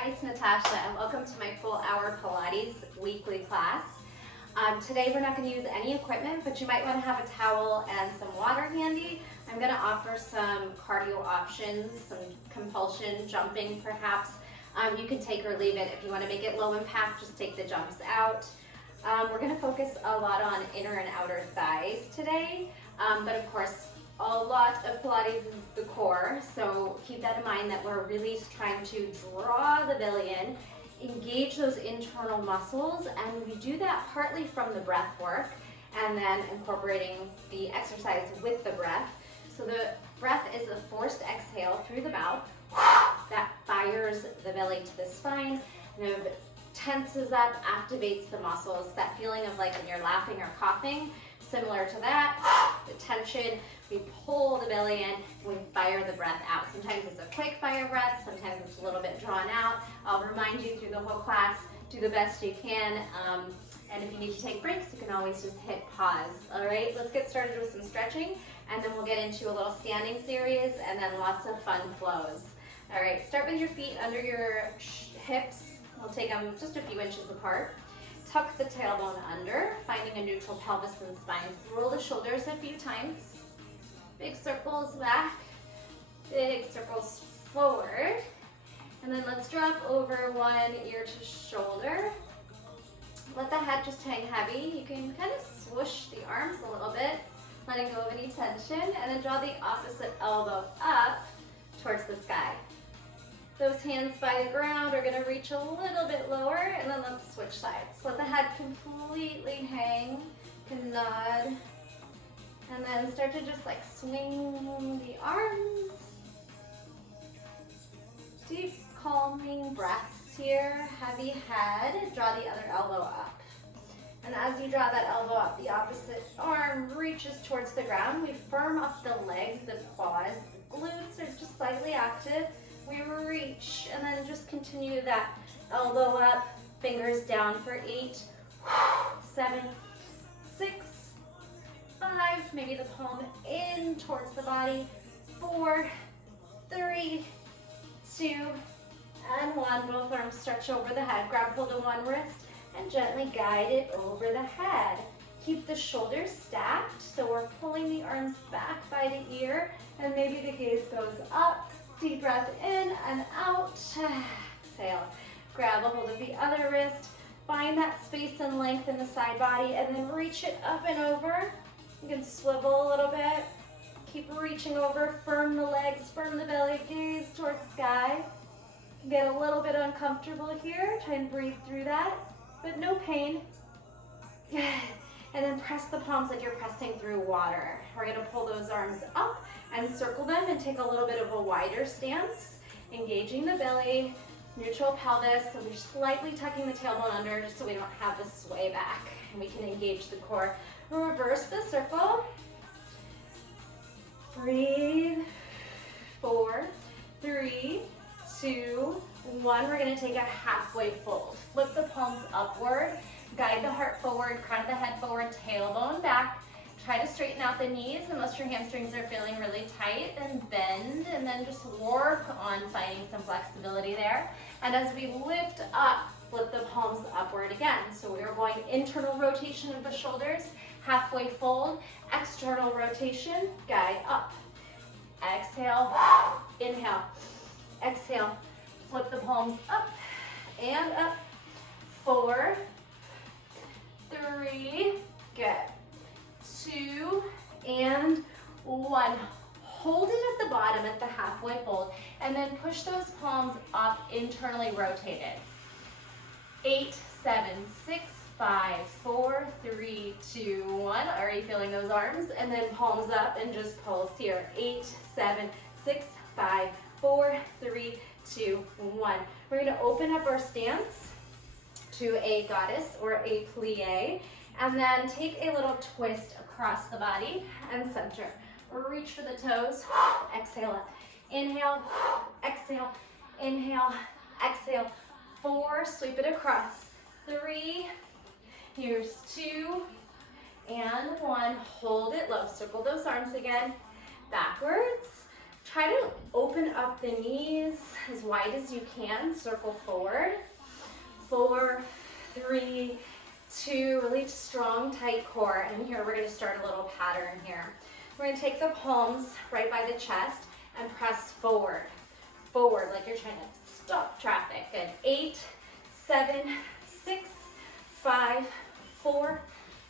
Hi, it's Natasha and welcome to my full hour Pilates weekly class. Today we're not going to use any equipment, but you might want to have a towel and some water handy. I'm going to offer some cardio options, some compulsion jumping perhaps. You can take or leave it. If you want to make it low impact, just take the jumps out. We're going to focus a lot on inner and outer thighs today, but of course a lot of Pilates is the core, so keep that in mind that we're really trying to draw the belly in, engage those internal muscles, and we do that partly from the breath work and then incorporating the exercise with the breath. So the breath is a forced exhale through the mouth that fires the belly to the spine, and it tenses up, activates the muscles, that feeling of like when you're laughing or coughing, similar to that, the tension. We pull the belly in and we fire the breath out. Sometimes it's a quick fire breath, sometimes it's a little bit drawn out. I'll remind you through the whole class, do the best you can. And if you need to take breaks, you can always just hit pause. All right, let's get started with some stretching, and then we'll get into a little standing series and then lots of fun flows. All right, start with your feet under your hips. We'll take them just a few inches apart. Tuck the tailbone under, finding a neutral pelvis and spine. Roll the shoulders a few times. Big circles back, big circles forward. And then let's drop over one ear to shoulder. Let the head just hang heavy. You can kind of swoosh the arms a little bit, letting go of any tension, and then draw the opposite elbow up towards the sky. Those hands by the ground are gonna reach a little bit lower, and then let's switch sides. Let the head completely hang, you can nod, and then start to just like swing the arms. Deep calming breaths here, heavy head, draw the other elbow up. And as you draw that elbow up, the opposite arm reaches towards the ground. We firm up the legs, the quads, the glutes are just slightly active. We reach, and then just continue that elbow up, fingers down for 8, 7, 6, 5, maybe the palm in towards the body, 4, 3, 2, and 1. Both arms stretch over the head. Grab hold of one wrist and gently guide it over the head. Keep the shoulders stacked, so we're pulling the arms back by the ear, and maybe the gaze goes up. Deep breath in and out. Exhale. Grab a hold of the other wrist. Find that space and length in the side body, and then reach it up and over. You can swivel a little bit. Keep reaching over. Firm the legs, firm the belly. Gaze towards sky. You can get a little bit uncomfortable here. Try and breathe through that, but no pain. Good. And then press the palms like you're pressing through water. We're gonna pull those arms up and circle them and take a little bit of a wider stance, engaging the belly, neutral pelvis, so we're slightly tucking the tailbone under just so we don't have the sway back, and we can engage the core. Reverse the circle. Breathe. 4, 3, 2, 1. We're gonna take a halfway fold. Flip the palms upward, guide the heart forward, crown of the head forward, tailbone back. Try to straighten out the knees unless your hamstrings are feeling really tight, then bend, and then just work on finding some flexibility there. And as we lift up, flip the palms upward again. So we are going internal rotation of the shoulders, halfway fold, external rotation, guide up. Exhale, inhale, exhale, flip the palms up and up. 4, 3, good. 2 and 1. Hold it at the bottom at the halfway fold, and then push those palms up, internally rotated. 8, 7, 6, 5, 4, 3, 2, 1. Already feeling those arms, and then palms up and just pulse here. 8, 7, 6, 5, 4, 3, 2, 1. We're going to open up our stance to a goddess or a plie, and then take a little twist across the body and center. Reach for the toes, exhale up. Inhale, exhale, inhale, exhale. 4, sweep it across. 3, here's 2, and 1. Hold it low. Circle those arms again. Backwards. Try to open up the knees as wide as you can. Circle forward. 4, 3, 2, really strong, tight core. And here we're gonna start a little pattern here. We're gonna take the palms right by the chest and press forward. Forward, like you're trying to stop traffic. Good. 8, 7, 6, 5, 4,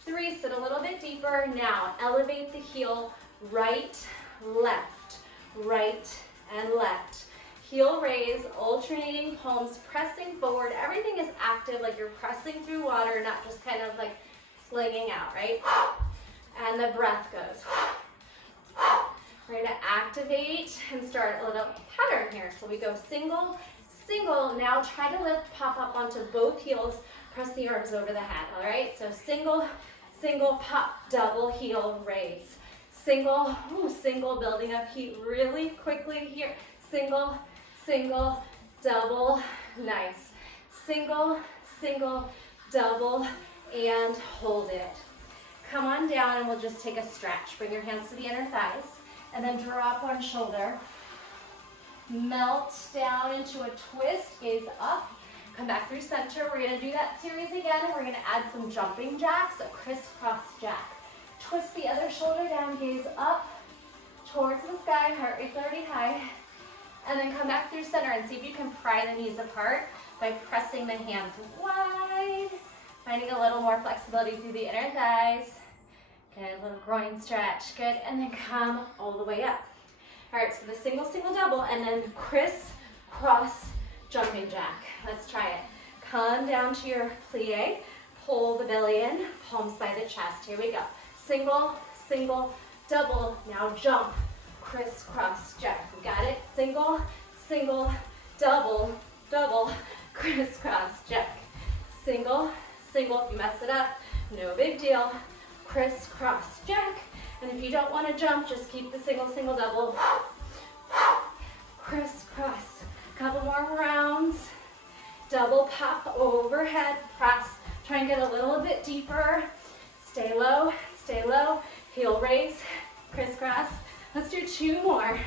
3. Sit a little bit deeper. Now, elevate the heel, right, left, right, and left. Heel raise, alternating palms, pressing forward. Everything is active, like you're pressing through water, not just kind of like flinging out, right? And the breath goes. We're gonna activate and start a little pattern here. So we go single, single. Now try to lift, pop up onto both heels, press the arms over the head, all right? So single, single, pop, double heel raise. Single, single, building up heat really quickly here. Single, single, double, nice. Single, single, double, and hold it. Come on down and we'll just take a stretch. Bring your hands to the inner thighs and then drop one shoulder. Melt down into a twist, gaze up. Come back through center. We're gonna do that series again and we're gonna add some jumping jacks, a crisscross jack. Twist the other shoulder down, gaze up towards the sky, heart rate's already high. And then come back through center and see if you can pry the knees apart by pressing the hands wide. Finding a little more flexibility through the inner thighs. Good, a little groin stretch, good. And then come all the way up. All right, so the single, single, double, and then crisscross jumping jack. Let's try it. Come down to your plie, pull the belly in, palms by the chest. Here we go. Single, single, double, now jump, crisscross jack. We got it? Single, single, double, double, crisscross jack. Single, single, if you mess it up, no big deal. Crisscross jack. And if you don't want to jump, just keep the single, single, double. Crisscross. Couple more rounds. Double pop overhead, press. Try and get a little bit deeper. Stay low, heel raise, crisscross. Let's do 2 more.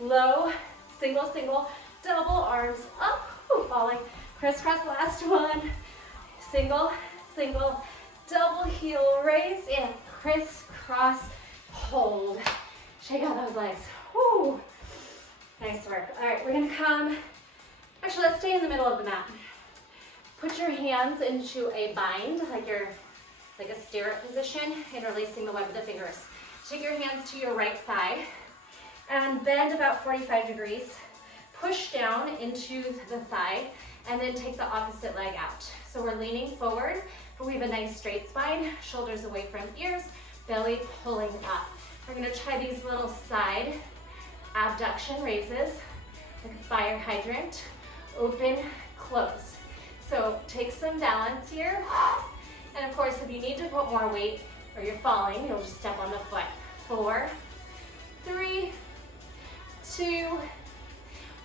Low, single, single, double, arms up, falling. Crisscross, last one. Single, single, double, heel raise, and crisscross, hold. Shake out those legs. Woo. Nice work. All right, we're gonna come. Actually, let's stay in the middle of the mat. Put your hands into a bind, like a stirrup position, interlacing the web of the fingers. Take your hands to your right thigh and bend about 45 degrees. Push down into the thigh and then take the opposite leg out. So we're leaning forward, but we have a nice straight spine, shoulders away from ears, belly pulling up. We're gonna try these little side abduction raises, like a fire hydrant, open, close. So take some balance here. And of course, if you need to put more weight or you're falling, you'll just step on the foot. 4, 3, 2,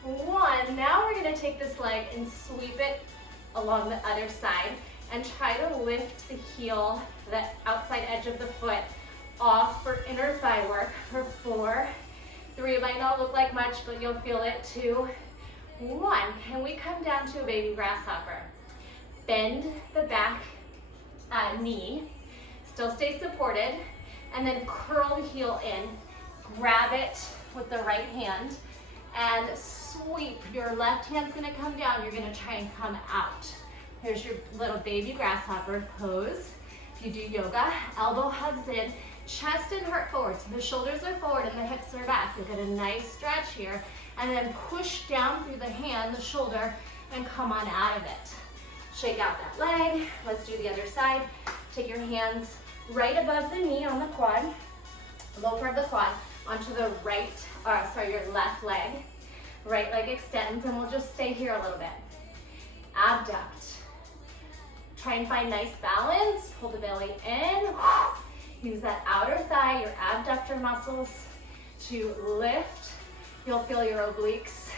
1. Now we're gonna take this leg and sweep it along the other side and try to lift the heel, the outside edge of the foot, off for inner thigh work for 4, 3. It might not look like much, but you'll feel it. 2, 1. Can we come down to a baby grasshopper? Bend the back knee, still stay supported, and then curl the heel in. Grab it with the right hand and sweep. Your left hand's gonna come down. You're gonna try and come out. Here's your little baby grasshopper pose. If you do yoga, elbow hugs in, chest and heart forward. So the shoulders are forward and the hips are back. You'll get a nice stretch here. And then push down through the hand, the shoulder, and come on out of it. Shake out that leg. Let's do the other side. Take your hands right above the knee on the quad, low part of the quad, onto the your left leg. Right leg extends, and we'll just stay here a little bit. Abduct. Try and find nice balance. Pull the belly in. Use that outer thigh, your abductor muscles to lift. You'll feel your obliques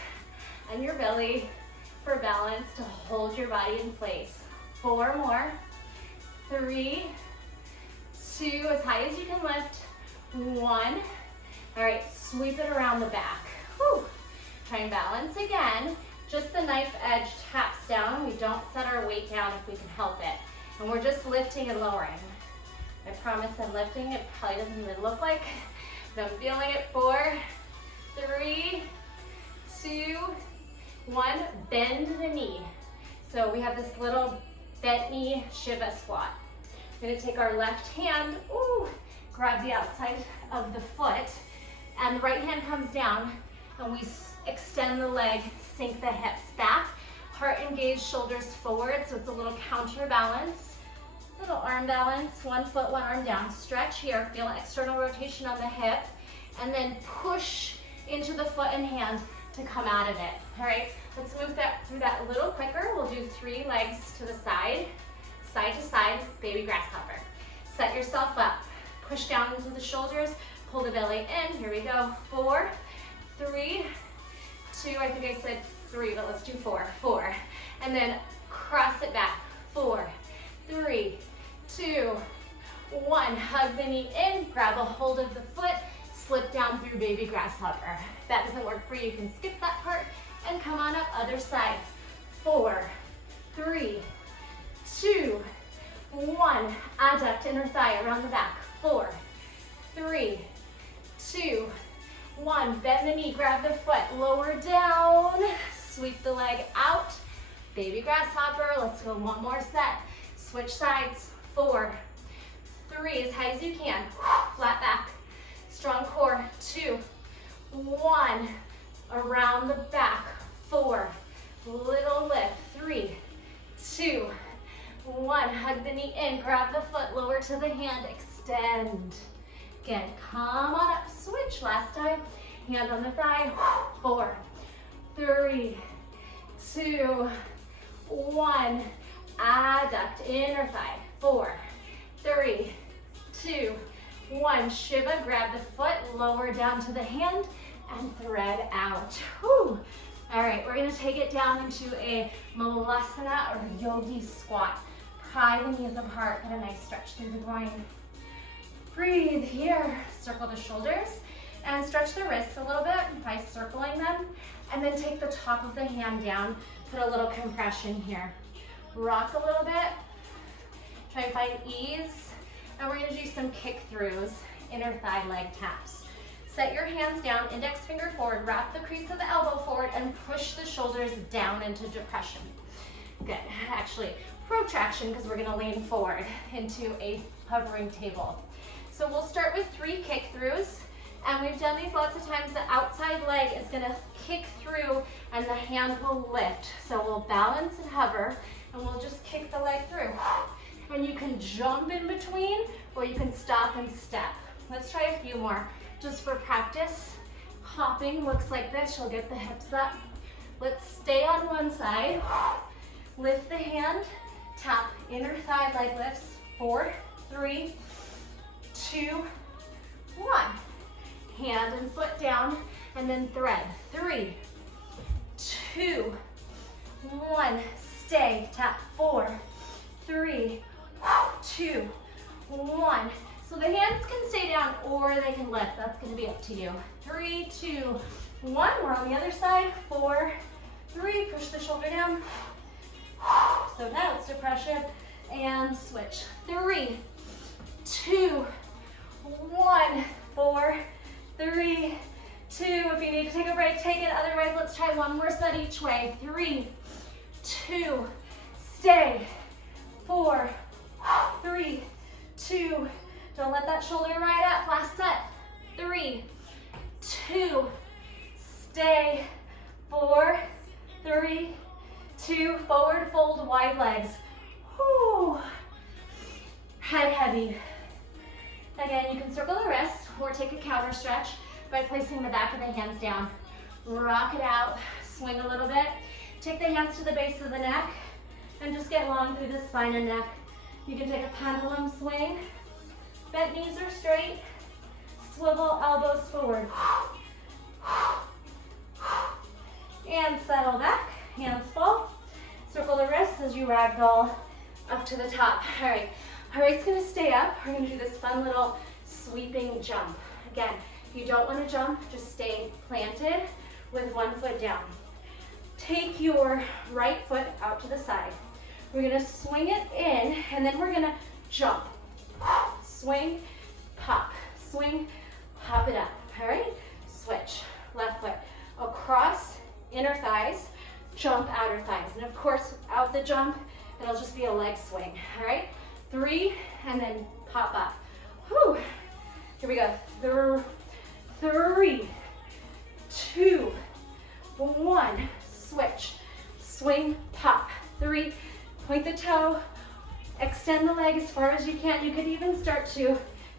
and your belly for balance to hold your body in place. 4 more. 3, 2, as high as you can lift. 1. All right, sweep it around the back. Whew. Try and balance again. Just the knife edge taps down. We don't set our weight down if we can help it. And we're just lifting and lowering. I promise I'm lifting. It probably doesn't even look like, but I'm feeling it. 4, 3, 2, 1. Bend the knee. So we have this little bent knee Shiva squat. We're gonna take our left hand, grab the outside of the foot, and the right hand comes down, and we extend the leg, sink the hips back, heart engaged, shoulders forward, so it's a little counterbalance, little arm balance, 1 foot, 1 arm down. Stretch here, feel external rotation on the hip, and then push into the foot and hand to come out of it. All right, let's move that through that a little quicker. We'll do 3 legs to the side, side to side, baby grasshopper. Set yourself up, push down into the shoulders, pull the belly in. Here we go. 4, 3, 2, I think I said 3, but let's do 4. 4, and then cross it back. 4, 3, 2, 1. Hug the knee in, grab a hold of the foot, slip down through baby grasshopper. If that doesn't work for you, you can skip that part and come on up other side. 4, 3, 2, 1. Adduct inner thigh around the back. 4, 3, 2, 1. Bend the knee, grab the foot, lower down, sweep the leg out. Baby grasshopper. Let's go 1 more set. Switch sides. 4, 3, as high as you can. Flat back. Strong core. 2, 1. Around the back. 4. Little lift. 3, 2, 1. Hug the knee in. Grab the foot. Lower to the hand. Extend. Again, come on up. Switch. Last time. Hand on the thigh. 4, 3, 2, 1. Adduct inner thigh. 4, 3, 2, 1. Shiva, grab the foot, lower down to the hand, and thread out. Whew. All right, we're gonna take it down into a malasana or yogi squat. Pry the knees apart, get a nice stretch through the groin. Breathe here, circle the shoulders, and stretch the wrists a little bit by circling them, and then take the top of the hand down, put a little compression here. Rock a little bit, try and find ease, and we're gonna do some kick-throughs, inner thigh leg taps. Set your hands down, index finger forward, wrap the crease of the elbow forward, and push the shoulders down into depression. Good, actually protraction, because we're gonna lean forward into a hovering table. So we'll start with 3 kick-throughs, and we've done these lots of times. The outside leg is gonna kick through, and the hand will lift. So we'll balance and hover, and we'll just kick the leg through. And you can jump in between, or you can stop and step. Let's try a few more, just for practice. Hopping looks like this. You'll get the hips up. Let's stay on one side. Lift the hand, tap inner thigh leg lifts. 4, 3, 2, 1. Hand and foot down, and then thread. 3, 2, 1. Stay, tap. 4, 3, 2, 1. So the hands can stay down or they can lift. That's gonna be up to you. 3, 2, 1. We're on the other side. 4, 3, push the shoulder down. So now it's depression and switch. 3, 2, 1. 4, 3, 2. If you need to take a break, take it. Otherwise, let's try 1 more set each way. 3, 2, stay. 4, 3, 2. Don't let that shoulder ride up. Last set. 3, 2, stay. 4, 3, 2. Forward fold, wide legs. Whew. Head heavy. Again, you can circle the wrists or take a counter stretch by placing the back of the hands down. Rock it out, swing a little bit. Take the hands to the base of the neck and just get long through the spine and neck. You can take a pendulum swing. Bent knees are straight. Swivel elbows forward. And settle back, hands fall. Circle the wrists as you ragdoll up to the top. All right, our weight's gonna stay up. We're gonna do this fun little sweeping jump. Again, if you don't wanna jump, just stay planted. with one foot down. Take your right foot out to the side. We're gonna swing it in, and then we're gonna jump. Swing, pop, swing, pop it up, all right? Switch, left foot, across inner thighs, jump outer thighs. And of course, out the jump, it'll just be a leg swing, all right? 3, and then pop up. Whew. Here we go. 3, 2, 1. Switch, swing, pop. 3, point the toe, extend the leg as far as you can. You could even start to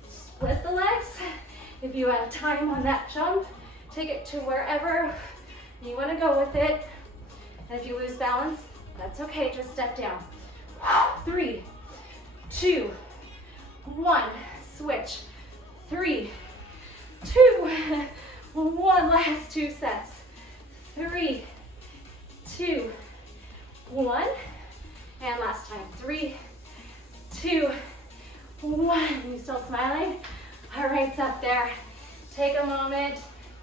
split the legs if you have time on that jump. Take it to wherever you want to go with it. And if you lose balance, that's okay, just step down. 3, 2, 1, switch. 3, 2, 1, last 2 sets. 3, 2, 1, and last time. 3, 2, 1. You still smiling? All right, it's up there. Take a moment,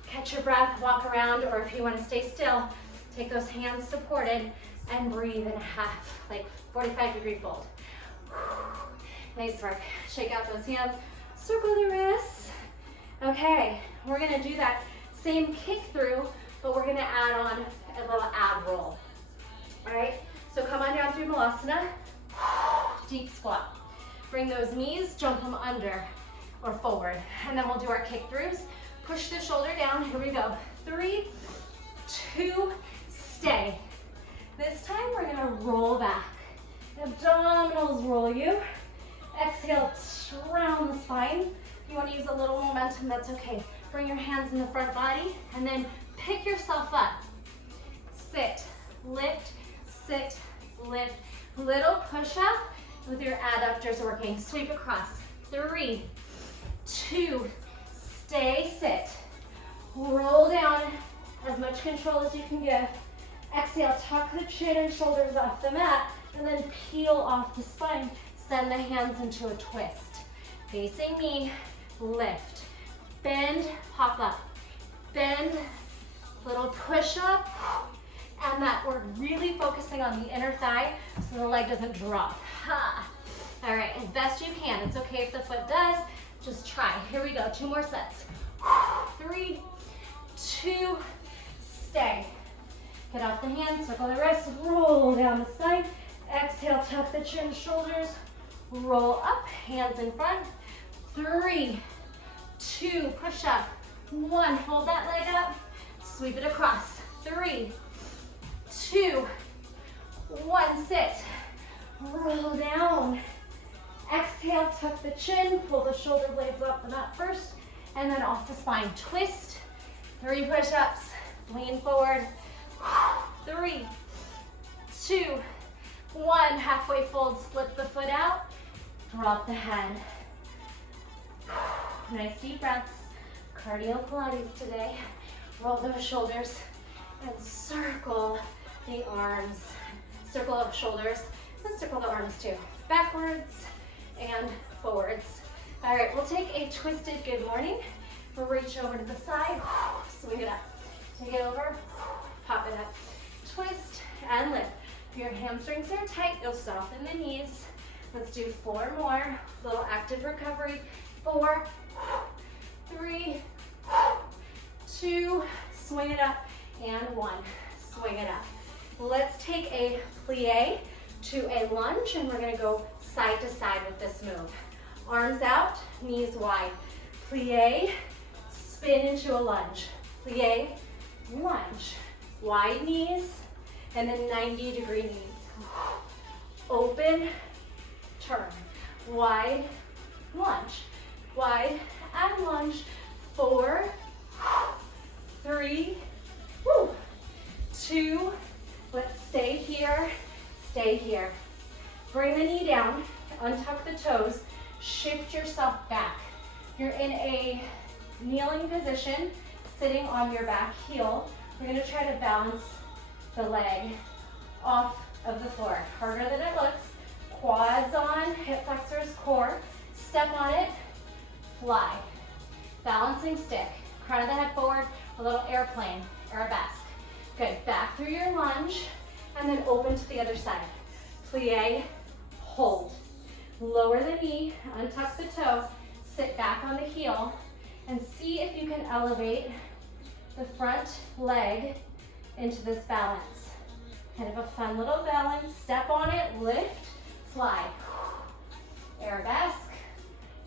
catch your breath, walk around, or if you want to stay still, take those hands supported and breathe in a half, like 45-degree fold. Nice work. Shake out those hands, circle the wrists. Okay, we're gonna do that same kick through, but we're gonna add on a little ab roll. All right, so come on down through Malasana, deep squat. Bring those knees, jump them under or forward, and then we'll do our kick throughs. Push the shoulder down, here we go. 3, 2, stay. This time we're gonna roll back. Abdominals roll you. Exhale, round the spine. If you wanna use a little momentum, that's okay. Bring your hands in the front body, and then pick yourself up. Sit, lift, sit, lift. Little push up with your adductors working. Sweep across. 3, 2, stay, sit. Roll down as much control as you can give. Exhale, tuck the chin and shoulders off the mat, and then peel off the spine. Send the hands into a twist. Facing me, lift. Bend, pop up. Bend, little push up. And that we're really focusing on the inner thigh so the leg doesn't drop. Ha. All right, as best you can. It's okay if the foot does, just try. Here we go, 2 more sets. 3, 2, stay. Get off the hands, circle the wrists, roll down the spine. Exhale, tuck the chin, shoulders, roll up, hands in front. 3, 2, push up. 1, hold that leg up, sweep it across. 3, 2, 1, sit. Roll down. Exhale, tuck the chin, pull the shoulder blades off the mat first, and then off the spine. Twist. 3 push-ups. Lean forward. 3, 2, 1. Halfway fold, slip the foot out. Drop the head. Nice deep breaths. Cardio Pilates today. Roll those shoulders and circle the arms. Circle the shoulders and circle the arms too. Backwards and forwards. All right, we'll take a twisted good morning. We'll reach over to the side, swing it up. Take it over, pop it up. Twist and lift. If your hamstrings are tight, you'll soften the knees. Let's do 4 more. Little active recovery. 4, 3, 2, swing it up, and 1, swing it up. Let's take a plie to a lunge, and we're gonna go side to side with this move. Arms out, knees wide. Plie, spin into a lunge. Plie, lunge. Wide knees, and then 90-degree knees. Open, turn. Wide, lunge. Wide, and lunge. 4, 3, 2, let's stay here, stay here. Bring the knee down, untuck the toes, shift yourself back. You're in a kneeling position, sitting on your back heel. We're gonna try to balance the leg off of the floor. Harder than it looks. Quads on, hip flexors, core. Step on it, fly. Balancing stick. Crown of the head forward, a little airplane. arabesque. Good, back through your lunge, and then open to the other side. Plie, hold. Lower the knee, untuck the toe, sit back on the heel, and see if you can elevate the front leg into this balance. Kind of a fun little balance. Step on it, lift, fly. Arabesque,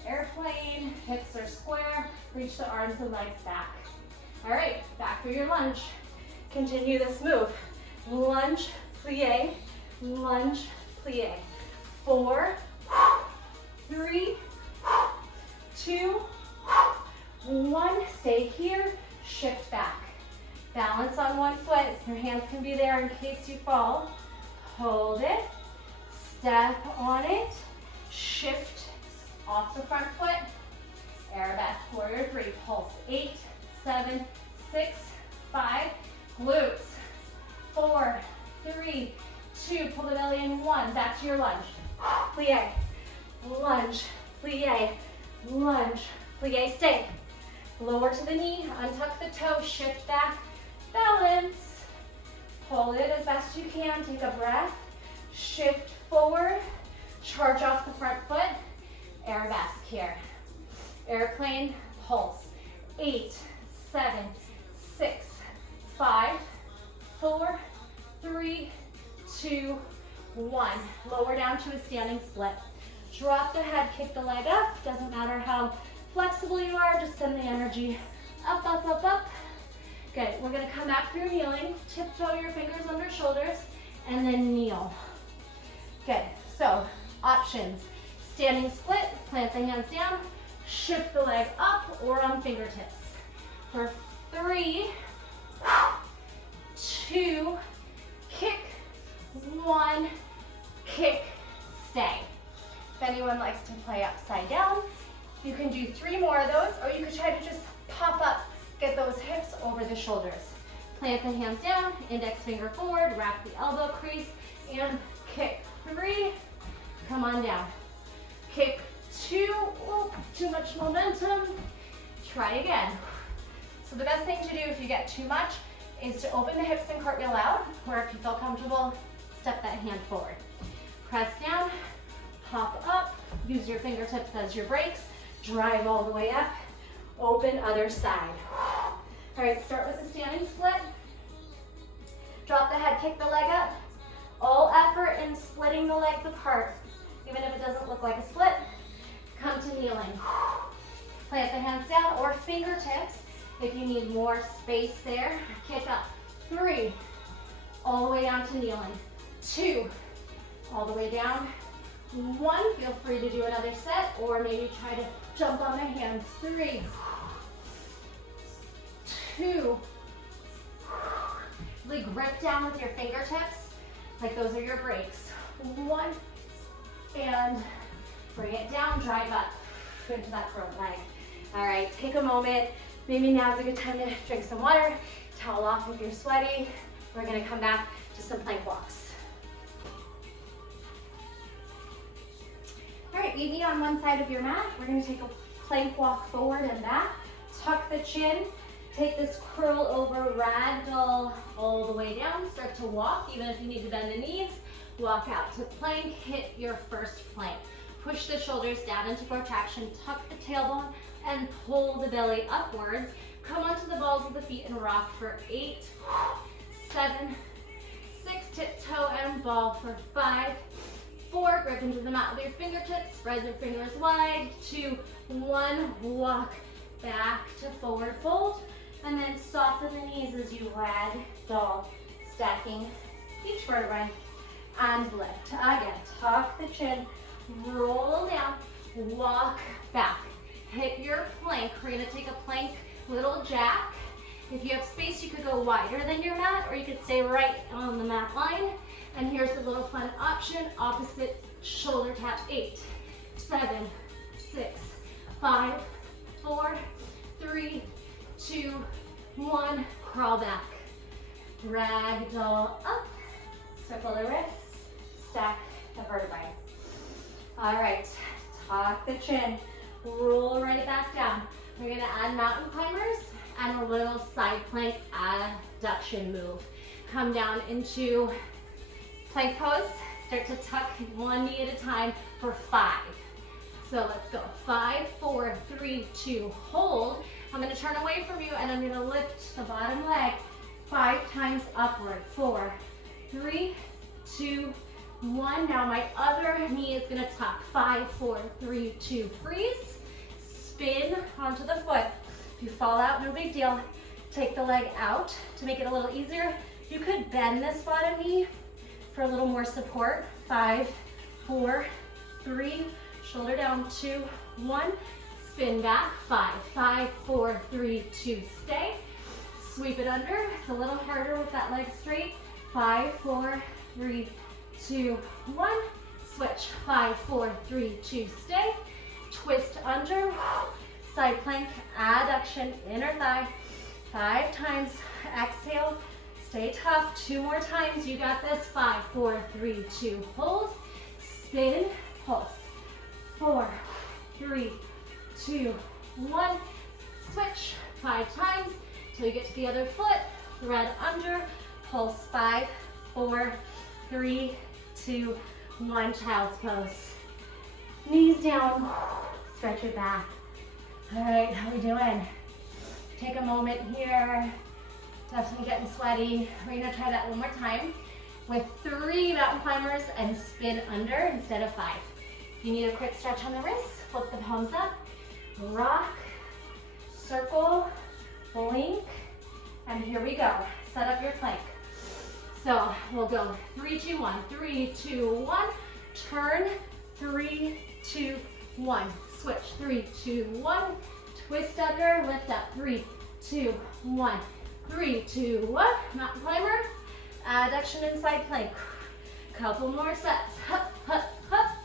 airplane, hips are square, reach the arms and legs back. All right, back through your lunge. Continue this move. Lunge, plie, lunge, plie. 4, 3, 2, 1. Stay here, shift back. Balance on one foot. Your hands can be there in case you fall. Hold it, step on it, shift off the front foot. Arabesque, warrior 3, pulse. 8, 7, 6, 5, glutes. 4, 3, 2, pull the belly in. 1, back to your lunge. Plie, lunge, plie, lunge, plie, stay. Lower to the knee, untuck the toe, shift back, balance. Hold it as best you can, take a breath, shift forward, charge off the front foot, arabesque here. Airplane, pulse. 8, 7, 6, 5, 4, 3, 2, 1. Lower down to a standing split. Drop the head, kick the leg up. Doesn't matter how flexible you are, just send the energy up, up, up, up. Good, we're gonna come back through kneeling. Tiptoe your fingers under shoulders and then kneel. Good, so options. Standing split, plant the hands down, shift the leg up or on fingertips. For 3, 2, kick, 1, kick, stay. If anyone likes to play upside down, you can do 3 more of those, or you could try to just pop up, get those hips over the shoulders. Plant the hands down, index finger forward, wrap the elbow crease, and kick. 3, come on down. Kick 2, oh, too much momentum. Try again. So the best thing to do if you get too much is to open the hips and cartwheel out, or if you feel comfortable, step that hand forward. Press down, pop up, use your fingertips as your brakes, drive all the way up, open other side. All right, start with the standing split. Drop the head, kick the leg up. All effort in splitting the legs apart. Even if it doesn't look like a split, come to kneeling. Plant the hands down or fingertips if you need more space there. Kick up. 3, all the way down to kneeling. 2, all the way down. 1, feel free to do another set or maybe try to jump on the hands. 3, 2, really grip down with your fingertips like those are your brakes. 1, and bring it down, drive up into that front leg. All right, take a moment. Maybe now's a good time to drink some water, towel off if you're sweaty. We're gonna come back to some plank walks. All right, meet me on one side of your mat. We're gonna take a plank walk forward and back. Tuck the chin. Take this curl over ragdoll all the way down. Start to walk, even if you need to bend the knees. Walk out to plank, hit your first plank. Push the shoulders down into protraction, tuck the tailbone, and pull the belly upwards. Come onto the balls of the feet and rock for 8, 7, 6, tiptoe and ball for 5, 4, grip into the mat with your fingertips, spread your fingers wide, 2, 1, walk back to forward fold, and then soften the knees as you ragdoll, stacking each vertebrae, and lift. Again, tuck the chin, roll down, walk back. Hit your plank. We're gonna take a plank little jack. If you have space, you could go wider than your mat, or you could stay right on the mat line. And here's a little fun option, opposite shoulder tap. 8, 7, 6, 5, 4, 3, 2, 1, crawl back. Ragdoll up, circle the wrists, stack the vertebrae. All right, tuck the chin, roll right back down. We're gonna add mountain climbers and a little side plank adduction move. Come down into plank pose. Start to tuck one knee at a time for 5. So let's go. 5, 4, 3, 2, hold. I'm going to turn away from you and I'm going to lift the bottom leg 5 times upward. 4, 3, 2, 1. Now my other knee is going to tuck. 5, 4, 3, 2, freeze. Spin onto the foot. If you fall out, no big deal. Take the leg out to make it a little easier. You could bend this bottom knee for a little more support. 5, 4, 3, shoulder down, 2, 1. Spin back, 5, 5, 4, 3, 2, stay. Sweep it under. It's a little harder with that leg straight. 5, 4, 3, 2, 1. Switch, 5, 4, 3, 2, stay. Twist under, side plank, adduction, inner thigh. 5 times, exhale. Stay tough, 2 more times, you got this. 5, 4, 3, 2, hold, spin, pulse. 4, 3, 2, 1, switch. 5 times, till you get to the other foot, thread under, pulse. 5, 4, 3, 2, 1, child's pose. Knees down, stretch your back. All right, how we doing? Take a moment here. Definitely getting sweaty. We're gonna try that one more time with 3 mountain climbers and spin under instead of 5. If you need a quick stretch on the wrists, flip the palms up, rock, circle, blink, and here we go. Set up your plank. So we'll go 3, 2, 1, 3, 2, 1, turn, 3, 2, 1, switch, 3, 2, 1, twist under, lift up, 3, 2, 1, 3, 2, 1, mountain climber, adduction inside plank. Couple more sets, hup, hup, hup,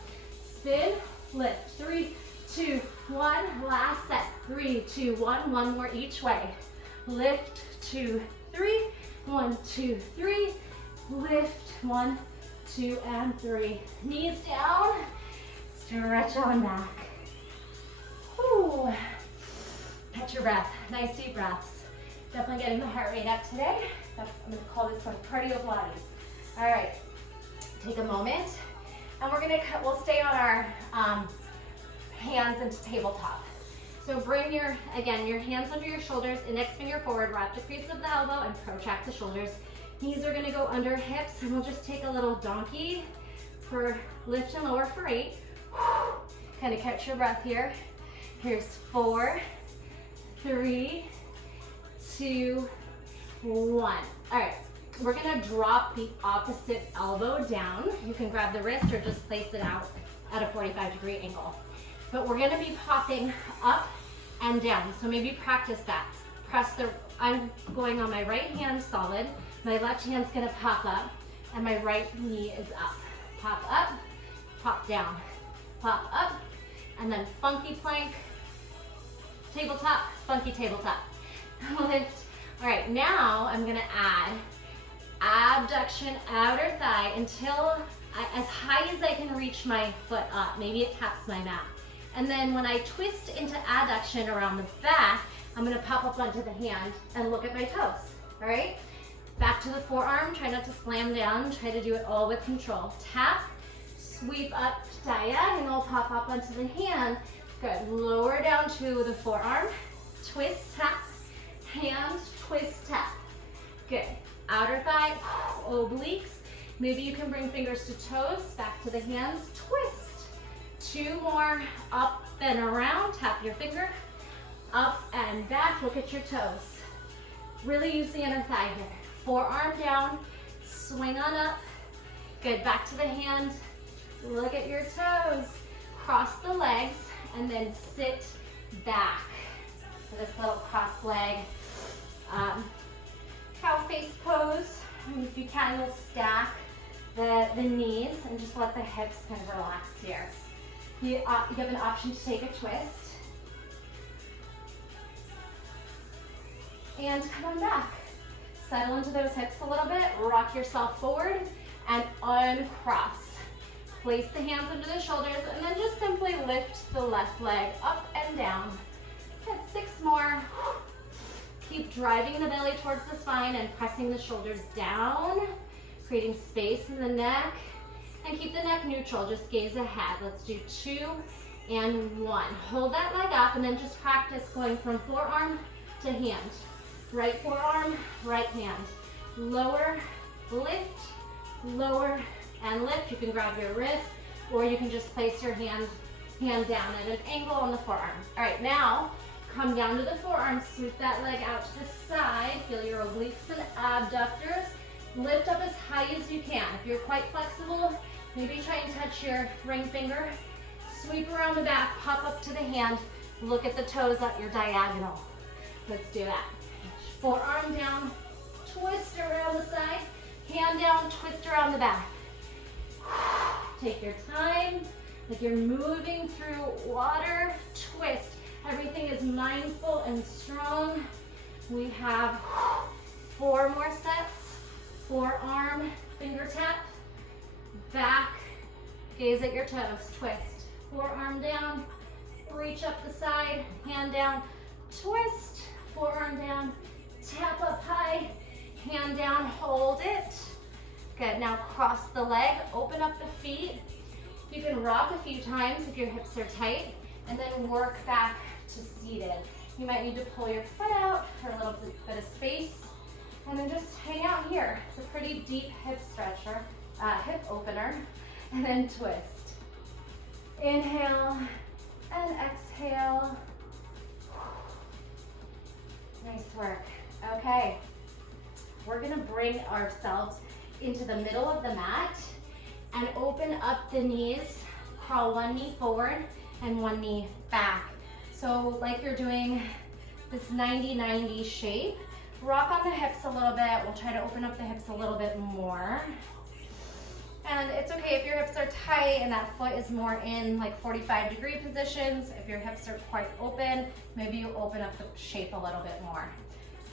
spin, lift, 3, 2, 1, last set, 3, 2, 1, one more each way. Lift, 2, 3, 1, 2, 3, lift, 1, 2, and 3. Knees down, stretch on back. Whew. Catch your breath, nice deep breaths. Definitely getting the heart rate up today. I'm gonna call this one cardio Pilates. All right, take a moment, and we'll stay on our hands into tabletop. So bring your hands under your shoulders, index finger forward, wrap the crease of the elbow, and protract the shoulders. Knees are gonna go under hips, and we'll just take a little donkey for lift and lower for 8. Kind of catch your breath here. Here's 4, 3, 2, 1. All right, we're gonna drop the opposite elbow down. You can grab the wrist or just place it out at a 45-degree angle. But we're gonna be popping up and down. So maybe practice that. I'm going on my right hand solid. My left hand's gonna pop up and my right knee is up. Pop up, pop down, pop up, and then funky plank, tabletop, funky tabletop. Lift. All right, now I'm gonna add abduction, outer thigh until as high as I can reach my foot up. Maybe it taps my mat. And then when I twist into adduction around the back, I'm gonna pop up onto the hand and look at my toes, all right? Back to the forearm, try not to slam down, try to do it all with control. Tap, sweep up diagonal, pop up onto the hand. Good, lower down to the forearm, twist, tap, hand, twist, tap. Good, outer thigh, obliques. Maybe you can bring fingers to toes, back to the hands, twist. 2 more, up and around, tap your finger, up and back, look at your toes. Really use the inner thigh here. Forearm down, swing on up. Good, back to the hand, look at your toes. Cross the legs and then sit back. So this little cross leg cow face pose. And if you can, you'll stack the knees and just let the hips kind of relax here. You have an option to take a twist. And come on back. Settle into those hips a little bit, rock yourself forward, and uncross. Place the hands under the shoulders, and then just simply lift the left leg up and down. Good, 6 more. Keep driving the belly towards the spine and pressing the shoulders down, creating space in the neck. And keep the neck neutral, just gaze ahead. Let's do 2 and 1. Hold that leg up and then just practice going from forearm to hand. Right forearm, right hand. Lower, lift, lower, and lift. You can grab your wrist or you can just place your hand down at an angle on the forearm. All right, now come down to the forearm, sweep that leg out to the side. Feel your obliques and abductors. Lift up as high as you can. If you're quite flexible, maybe try and touch your ring finger. Sweep around the back, pop up to the hand. Look at the toes at your diagonal. Let's do that. Forearm down, twist around the side. Hand down, twist around the back. Take your time, like you're moving through water. Twist. Everything is mindful and strong. We have 4 more sets. Forearm, finger tap, back, gaze at your toes, twist. Forearm down, reach up the side, hand down, twist. Forearm down, tap up high, hand down, hold it. Good, now cross the leg, open up the feet. You can rock a few times if your hips are tight, and then work back to seated. You might need to pull your foot out for a little bit of space, and then just hang out here. It's a pretty deep hip stretcher, hip opener, and then twist. Inhale and exhale. Nice work. Okay, we're gonna bring ourselves into the middle of the mat and open up the knees. Crawl one knee forward and one knee back. So like you're doing this 90-90 shape. Rock on the hips a little bit. We'll try to open up the hips a little bit more. And it's okay if your hips are tight and that foot is more in like 45-degree positions. If your hips are quite open, maybe you open up the shape a little bit more.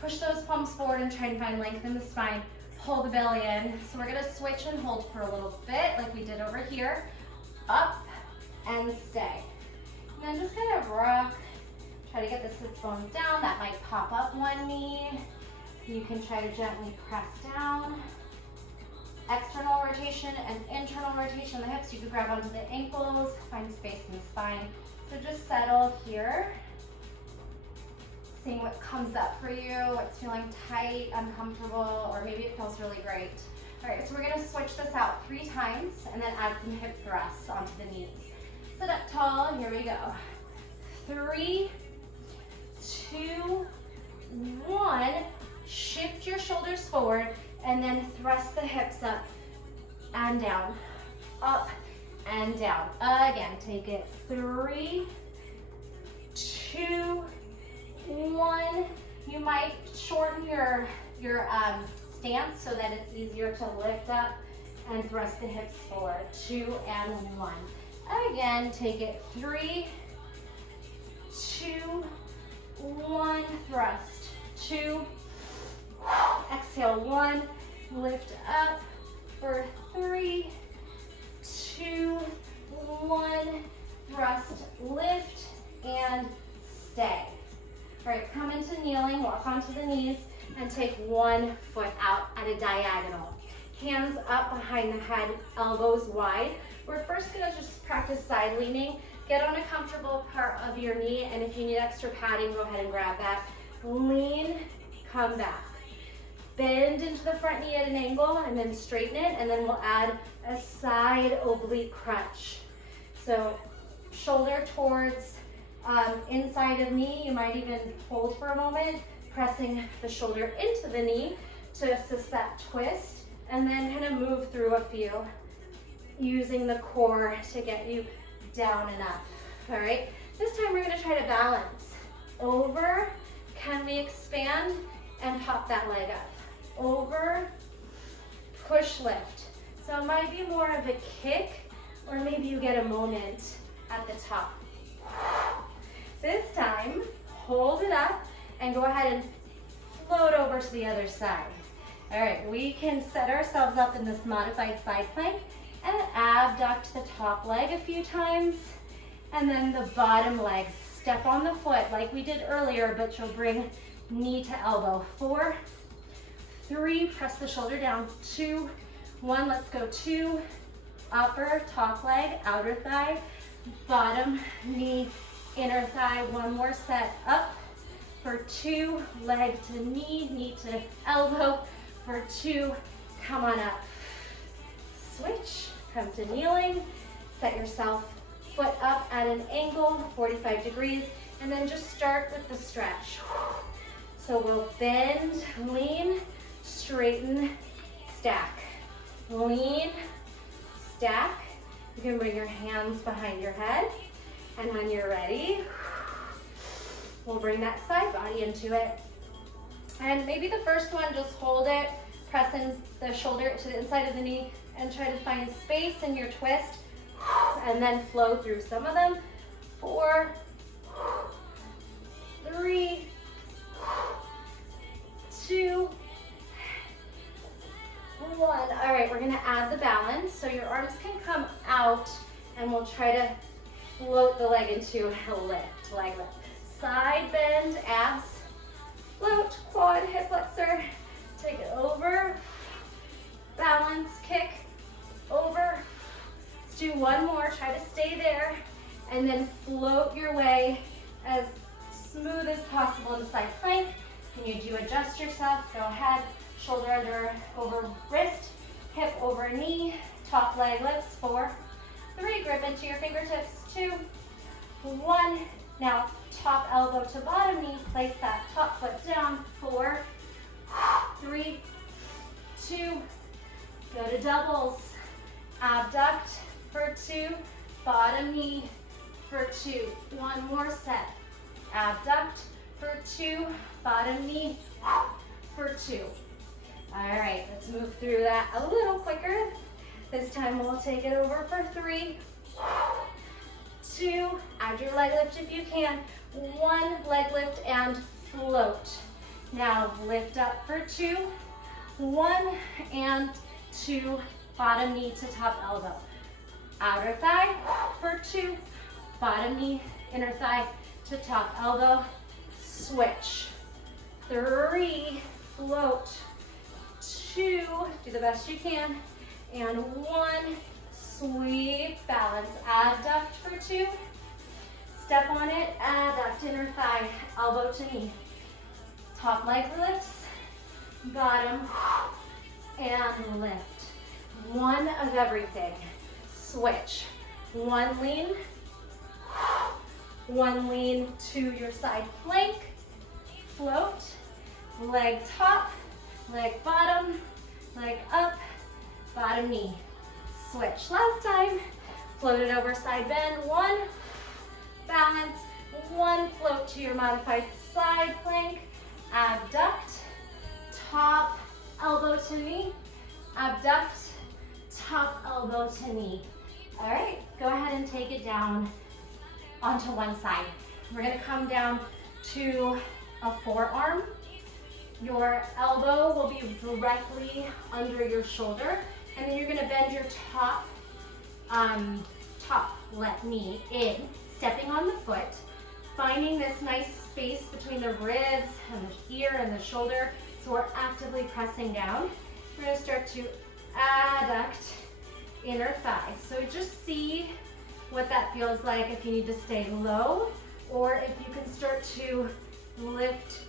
Push those palms forward and try and find length in the spine. Pull the belly in. So we're gonna switch and hold for a little bit like we did over here. Up and stay. And then just kind of rock. Try to get the sits bones down. That might pop up one knee. You can try to gently press down. External rotation and internal rotation of the hips. You can grab onto the ankles, find space in the spine. So just settle here. Seeing what comes up for you, what's feeling tight, uncomfortable, or maybe it feels really great. All right, so we're gonna switch this out 3 times and then add some hip thrusts onto the knees. Sit up tall, here we go. 3, 2, 1. Shift your shoulders forward and then thrust the hips up and down, up and down. Again, take it. 3, 2, 1. You might shorten your stance so that it's easier to lift up and thrust the hips forward. 2 and 1. Again, take it. 3, 2, 1. Thrust. 2. Exhale. 1. Lift up for 3, 2, 1. Thrust, lift, and stay. All right, come into kneeling, walk onto the knees, and take one foot out at a diagonal. Hands up behind the head, elbows wide. We're first gonna just practice side leaning. Get on a comfortable part of your knee, and if you need extra padding, go ahead and grab that. Lean, come back. Bend into the front knee at an angle, and then straighten it, and then we'll add a side oblique crunch. So shoulder towards inside of knee. You might even hold for a moment, pressing the shoulder into the knee to assist that twist, and then kind of move through a few, using the core to get you down and up. All right, this time we're gonna try to balance. Over, can we expand and pop that leg up? Over, push, lift. So it might be more of a kick, or maybe you get a moment at the top. This time, hold it up and go ahead and float over to the other side. All right, we can set ourselves up in this modified side plank and abduct the top leg a few times, and then the bottom leg. Step on the foot like we did earlier, but you'll bring knee to elbow. 4, 3, press the shoulder down. 2, 1, let's go. 2, upper, top leg, outer thigh, bottom knee, inner thigh. One more set, up for 2, leg to knee, knee to elbow for 2, come on up. Switch, come to kneeling, set yourself foot up at an angle, 45 degrees, and then just start with the stretch. So we'll bend, lean, straighten, stack. Lean, stack. You can bring your hands behind your head, and when you're ready, we'll bring that side body into it. And maybe the first one, just hold it, press in the shoulder to the inside of the knee, and try to find space in your twist, and then flow through some of them. 4, 3, 2, 1. All right, we're gonna add the balance. So your arms can come out, and we'll try to float the leg into a lift, leg lift. Side bend, abs, float, quad, hip flexor, take it over, balance, kick, over. Let's do one more, try to stay there, and then float your way as smooth as possible into side plank. Can you do adjust yourself? Go ahead, shoulder under, over wrist, hip over knee, top leg lifts. 4, 3, grip into your fingertips. 2, 1. Now, top elbow to bottom knee, place that top foot down. 4, 3, 2, go to doubles. Abduct for 2, bottom knee for 2. One more set. Abduct for 2, bottom knee for 2. All right, let's move through that a little quicker. This time we'll take it over for 3, 2, add your leg lift if you can. 1, leg lift and float. Now lift up for 2, 1 and 2, bottom knee to top elbow. Outer thigh for 2, bottom knee, inner thigh to top elbow. Switch. 3, float. 2, do the best you can. And 1, sweep, balance. Abduct for 2. Step on it, abduct, inner thigh, elbow to knee. Top leg lifts, bottom, and lift. 1 of everything. Switch. 1 lean, 1 lean to your side plank, float, leg top, leg bottom, leg up, bottom knee. Switch. Last time, float it over side bend. 1, balance, 1, float to your modified side plank, abduct, top, elbow to knee, abduct, top elbow to knee. All right, go ahead and take it down onto one side. We're gonna come down to a forearm. Your elbow will be directly under your shoulder, and then you're gonna bend your top left knee in, stepping on the foot, finding this nice space between the ribs and the ear and the shoulder, so we're actively pressing down. We're gonna start to adduct inner thigh. So just see what that feels like, if you need to stay low, or if you can start to lift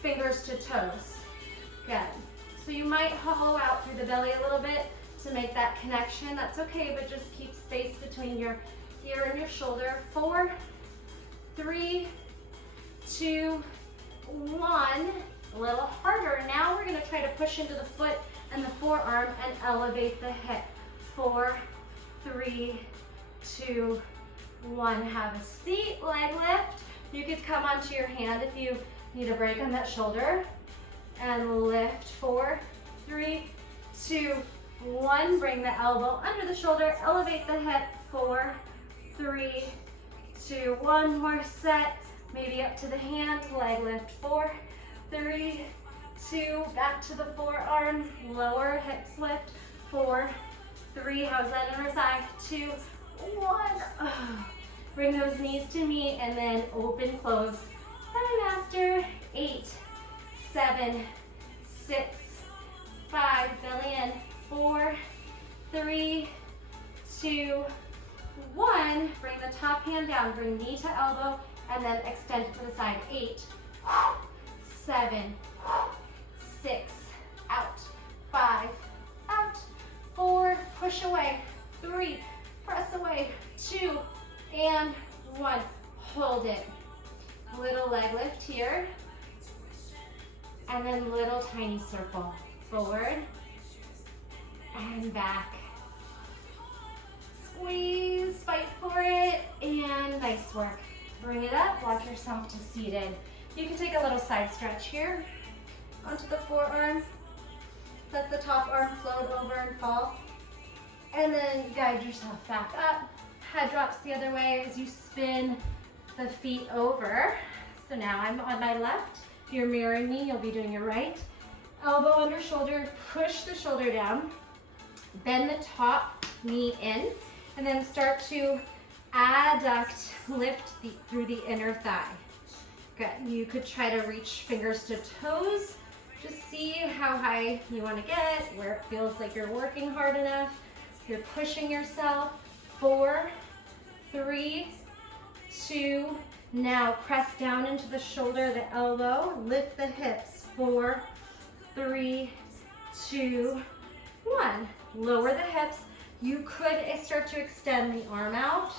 fingers to toes. Good. So you might hollow out through the belly a little bit to make that connection. That's okay, but just keep space between your ear and your shoulder. 4, 3, 2, 1. A little harder. Now we're gonna try to push into the foot and the forearm and elevate the hip. 4, 3, 2, 1. Have a seat, leg lift. You could come onto your hand if you need a break on that shoulder. And lift. 4, 3, 2, 1. Bring the elbow under the shoulder, elevate the hip. 4, 3, 2, 1 more set. Maybe up to the hand, leg lift. 4, 3, 2, back to the forearm, lower hips lift. 4, 3, how's that inner thigh? 2, 1. Bring those knees to meet and then open, close. Bye, master. 8, 7, 6, 5, belly in, 4, 3, 2, 1. Bring the top hand down, bring knee to elbow, and then extend it to the side. 8, 7, 6, out, 5, out, 4, push away, 3, press away, 2, and 1. Hold it. Little leg lift here, and then little tiny circle. Forward and back. Squeeze, fight for it, and nice work. Bring it up, walk yourself to seated. You can take a little side stretch here onto the forearm. Let the top arm float over and fall. And then guide yourself back up. Head drops the other way as you spin the feet over. So now I'm on my left. If you're mirroring me, you'll be doing your right. Elbow under shoulder, push the shoulder down. Bend the top knee in, and then start to adduct, lift through the inner thigh. Good. You could try to reach fingers to toes. Just see how high you want to get, where it feels like you're working hard enough. You're pushing yourself. 4, 3, 2. Now press down into the shoulder, the elbow. Lift the hips. 4, 3, 2, 1. Lower the hips. You could start to extend the arm out.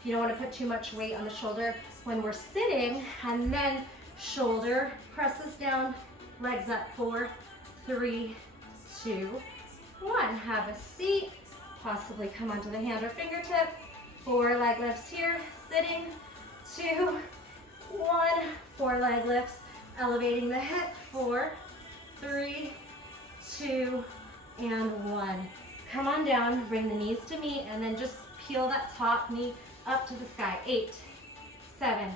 If you don't want to put too much weight on the shoulder when we're sitting, and then shoulder presses down, legs up. 4, 3, 2, 1. Have a seat. Possibly come onto the hand or fingertip. 4 leg lifts here, sitting. 2, 1. 4 leg lifts, elevating the hip. 4, 3, 2, and 1. Come on down, bring the knees to meet, and then just peel that top knee up to the sky. 8, 7,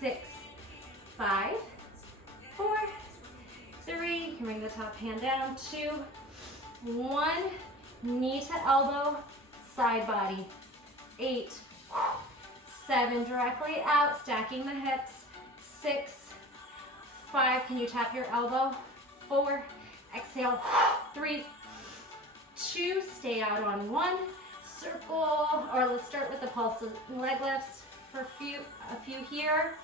6, 5, 4, 3. You can bring the top hand down. 2, 1. Knee to elbow, side body. 8, 7, directly out, stacking the hips. 6, 5, can you tap your elbow? 4, exhale. 3, 2, stay out on 1. Circle, or let's start with the pulse leg lifts for a few here.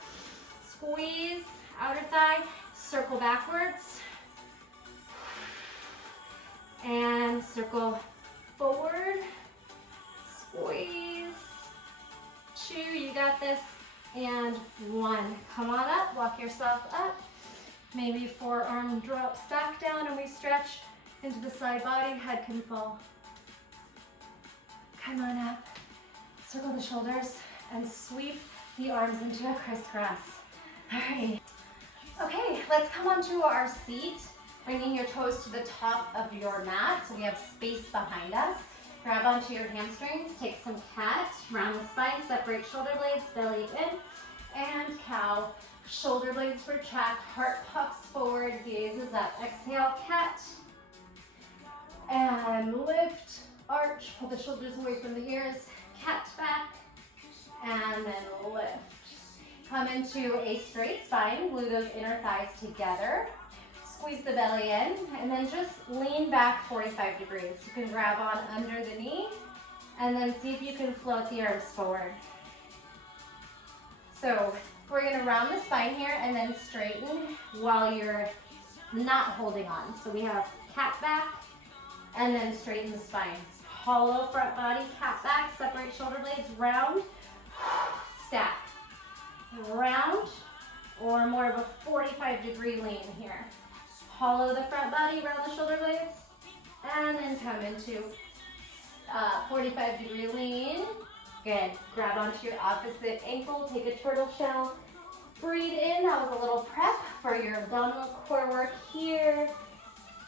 Squeeze, outer thigh, circle backwards. And circle forward. Squeeze. 2, you got this. And 1. Come on up, walk yourself up. Maybe forearm drops back down and we stretch into the side body, head can fall. Come on up, circle the shoulders, and sweep the arms into a crisscross. All right. Okay, let's come onto our seat, bringing your toes to the top of your mat so we have space behind us. Grab onto your hamstrings, take some cat, round the spine, separate shoulder blades, belly in, and cow. Shoulder blades retract, heart puffs forward, gaze is up. Exhale, cat. And lift, arch, pull the shoulders away from the ears, cat back, and then lift. Come into a straight spine, glue those inner thighs together, squeeze the belly in, and then just lean back 45 degrees. You can grab on under the knee, and then see if you can float the arms forward. So we're gonna round the spine here and then straighten while you're not holding on. So we have cat back, and then straighten the spine. Hollow front body, cat back, separate shoulder blades, round, stack. Round, or more of a 45-degree lean here. Hollow the front body, round the shoulder blades, and then come into 45-degree lean. Good. Grab onto your opposite ankle, take a turtle shell. Breathe in. That was a little prep for your abdominal core work here.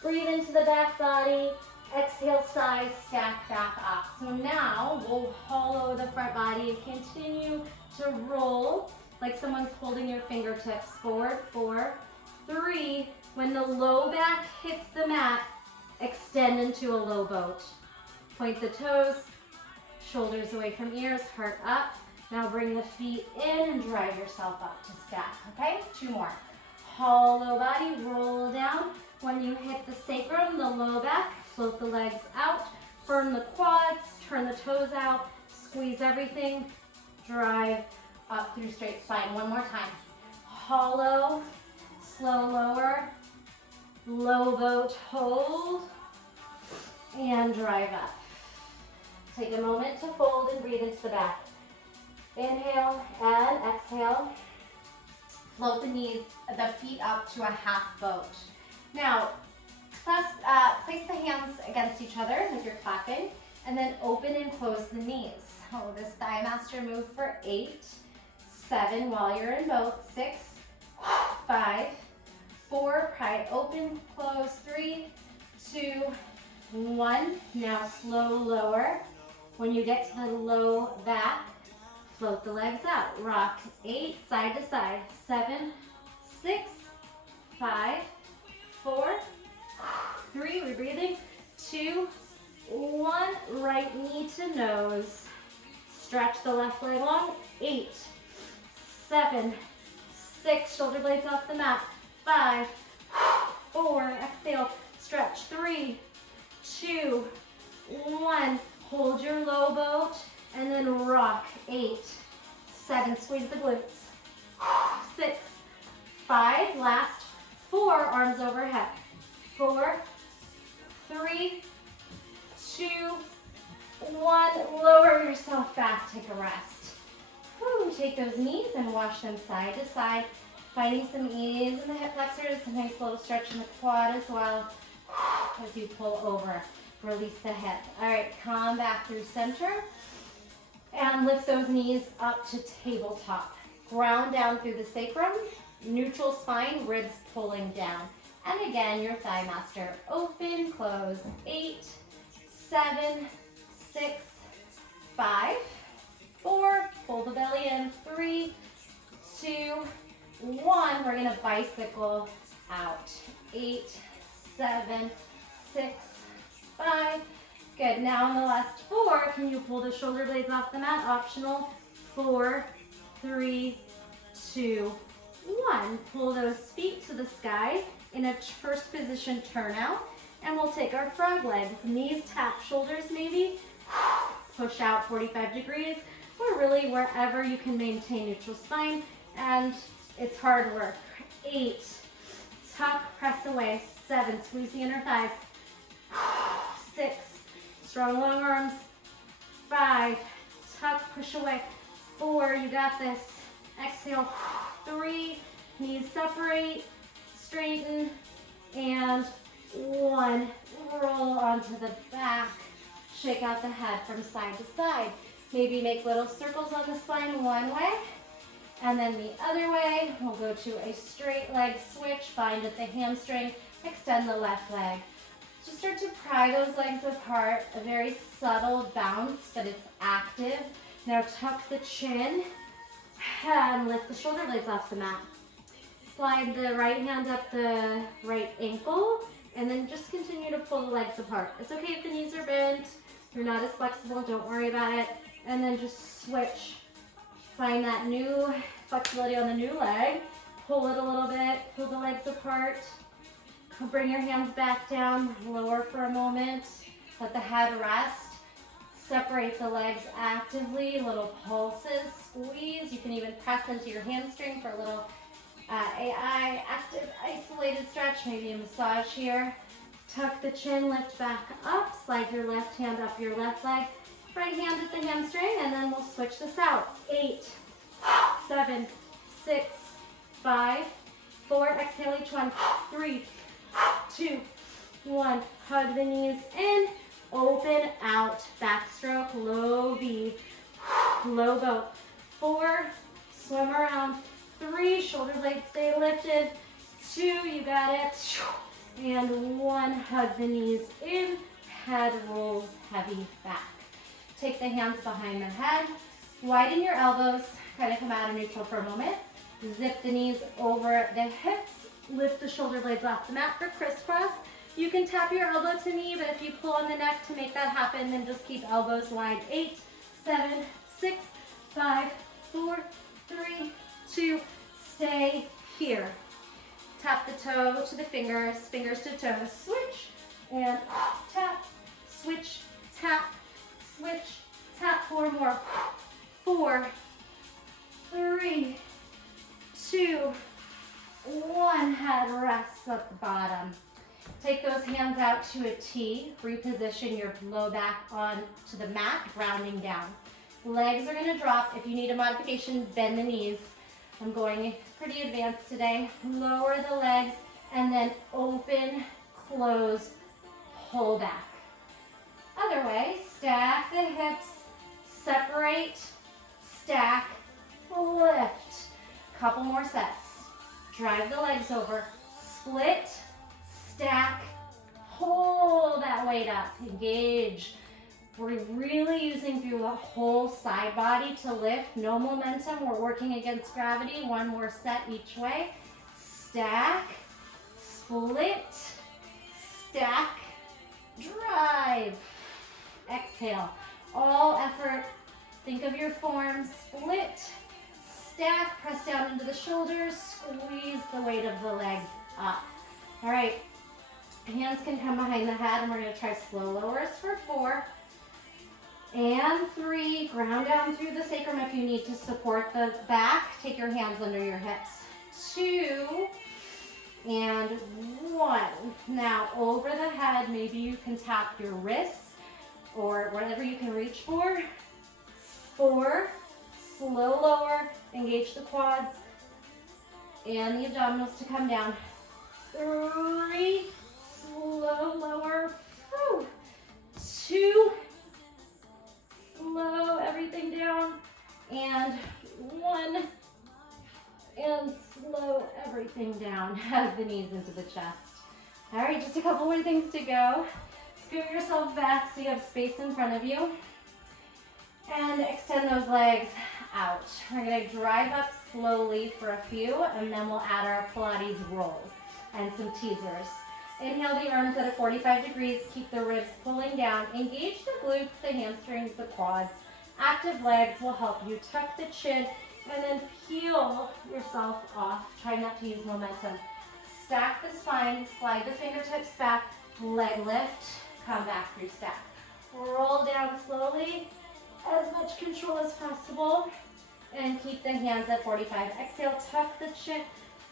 Breathe into the back body. Exhale, side, stack back up. So now we'll hollow the front body and continue to roll like someone's holding your fingertips forward. 4, 3. When the low back hits the mat, extend into a low boat. Point the toes, shoulders away from ears, heart up. Now bring the feet in and drive yourself up to stack, okay? 2 more. Hollow body, roll down. When you hit the sacrum, the low back, float the legs out, firm the quads, turn the toes out, squeeze everything, drive up through straight spine. 1 more time. Hollow, slow lower, low boat, hold, and drive up. Take a moment to fold and breathe into the back. Inhale and exhale. Float the feet up to a half boat. Now, place the hands against each other like you're clapping, and then open and close the knees. Oh, this thigh master move for 8, 7 while you're in boat, 6, 5, 4, pry open, close, 3, 2, 1. Now slow lower. When you get to the low back, float the legs out. Rock 8, side to side. 7, 6, 5, 4, 3, we're breathing. 2, 1, right knee to nose. Stretch the left leg long. 8, 7, 6, shoulder blades off the mat. 5, 4, exhale, stretch. 3, 2, 1. Hold your low boat and then rock. 8, 7, squeeze the glutes. 6, 5, last 4, arms overhead. 4, 3, 2, 1, lower yourself back, take a rest. Whew, take those knees and wash them side to side, finding some ease in the hip flexors, a nice little stretch in the quad as well as you pull over. Release the hip. All right, come back through center and lift those knees up to tabletop. Ground down through the sacrum, neutral spine, ribs pulling down. And again, your thigh master. Open, close. 8, 7, 6, 5, 4. Pull the belly in. 3, 2, 1. We're gonna bicycle out. 8, 7, 6, 5. Good. Now on the last 4, can you pull the shoulder blades off the mat? Optional. 4, 3, 2, 1. Pull those feet to the sky in a first position turnout. And we'll take our frog legs. Knees tap shoulders maybe. Push out 45 degrees. Or really wherever you can maintain neutral spine. And it's hard work. 8. Tuck, press away. 7. Squeeze the inner thighs. 6. Strong long arms. 5. Tuck, push away. 4. You got this. Exhale. 3. Knees separate. Straighten. And 1. Roll onto the back. Shake out the head from side to side. Maybe make little circles on the spine one way. And then the other way. We'll go to a straight leg switch. Bind at the hamstring. Extend the left leg. Just start to pry those legs apart. A very subtle bounce, but it's active. Now tuck the chin and lift the shoulder blades off the mat. Slide the right hand up the right ankle and then just continue to pull the legs apart. It's okay if the knees are bent. You're not as flexible, don't worry about it. And then just switch. Find that new flexibility on the new leg. Pull it a little bit, pull the legs apart. Bring your hands back down, lower for a moment. Let the head rest. Separate the legs actively, little pulses, squeeze. You can even press into your hamstring for a little AI, active, isolated stretch, maybe a massage here. Tuck the chin, lift back up, slide your left hand up your left leg, right hand at the hamstring, and then we'll switch this out. 8, 7, 6, 5, 4, exhale each one. 3, 2, 1, hug the knees in, open out, backstroke, low V, low boat. 4, swim around. 3, shoulder blades stay lifted. 2, you got it. And 1, hug the knees in, head rolls heavy back. Take the hands behind the head, widen your elbows, kind of come out of neutral for a moment. Zip the knees over the hips. Lift the shoulder blades off the mat for crisscross. You can tap your elbow to knee, but if you pull on the neck to make that happen, then just keep elbows wide. 8, 7, 6, 5, 4, 3, 2, stay here. Tap the toe to the fingers, fingers to toes, switch, and tap, switch, tap, switch, tap, 4 more. 4, 3, 2, 1, head rests at the bottom. Take those hands out to a T, reposition your low back onto the mat, grounding down. Legs are gonna drop. If you need a modification, bend the knees. I'm going pretty advanced today. Lower the legs and then open, close, pull back. Other way, stack the hips, separate, stack, lift. Couple more sets. Drive the legs over, split, stack, pull that weight up, engage. We're really using through the whole side body to lift. No momentum, we're working against gravity. 1 more set each way. Stack, split, stack, drive. Exhale, all effort. Think of your form, split, stack, press down into the shoulders, squeeze the weight of the legs up. All right, hands can come behind the head, and we're gonna try slow lowers for 4 and 3. Ground down through the sacrum if you need to support the back. Take your hands under your hips. 2 and 1. Now over the head, maybe you can tap your wrists or whatever you can reach for. 4, slow lower, engage the quads and the abdominals to come down. 3, slow lower. 2, slow everything down. And 1, and slow everything down. Hug the knees into the chest. All right, just a couple more things to go. Scoot yourself back so you have space in front of you. And extend those legs out. We're gonna drive up slowly for a few, and then we'll add our Pilates rolls and some teasers. Inhale the arms at a 45 degrees, keep the ribs pulling down. Engage the glutes, the hamstrings, the quads. Active legs will help you tuck the chin and then peel yourself off. Try not to use momentum. Stack the spine, slide the fingertips back, leg lift, come back through stack. Roll down slowly, as much control as possible, and keep the hands at 45. Exhale, tuck the chin,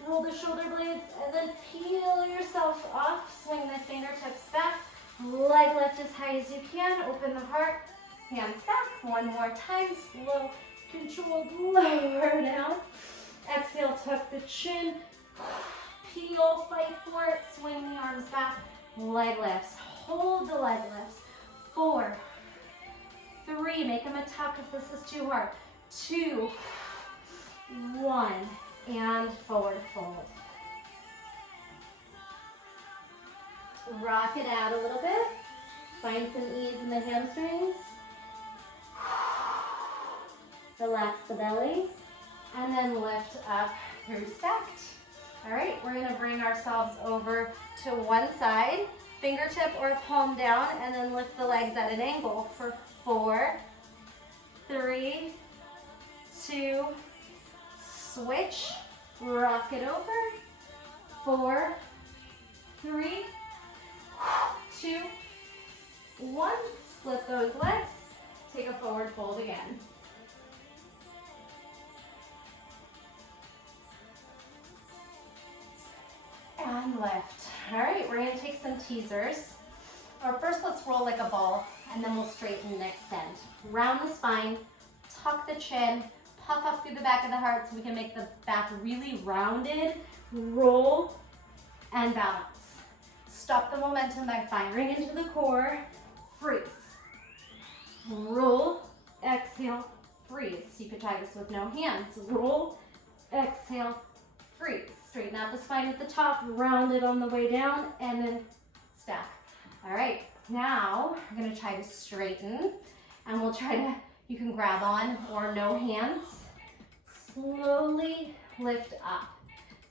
roll the shoulder blades, and then peel yourself off. Swing the fingertips back, leg lift as high as you can. Open the heart, hands back. 1 more time, slow, controlled, lower down. Exhale, tuck the chin, peel, fight for it. Swing the arms back, leg lifts. Hold the leg lifts. 4, 3, make them a tuck if this is too hard. 2, 1, and forward fold. Rock it out a little bit. Find some ease in the hamstrings. Relax the belly, and then lift up through stacked. All right, we're gonna bring ourselves over to one side, fingertip or palm down, and then lift the legs at an angle for 4, 3, 2, switch, rock it over, 4, 3, 2, 1, split those legs, take a forward fold again. And lift. All right, we're gonna take some teasers. Or first, let's roll like a ball, and then we'll straighten and extend. Round the spine, tuck the chin, puff up through the back of the heart so we can make the back really rounded. Roll and balance. Stop the momentum by firing into the core. Freeze. Roll, exhale, freeze. You could try this with no hands. Roll, exhale, freeze. Straighten out the spine at the top, round it on the way down, and then stack. All right, now we're gonna try to straighten, and we'll try to, you can grab on or no hands. Slowly lift up.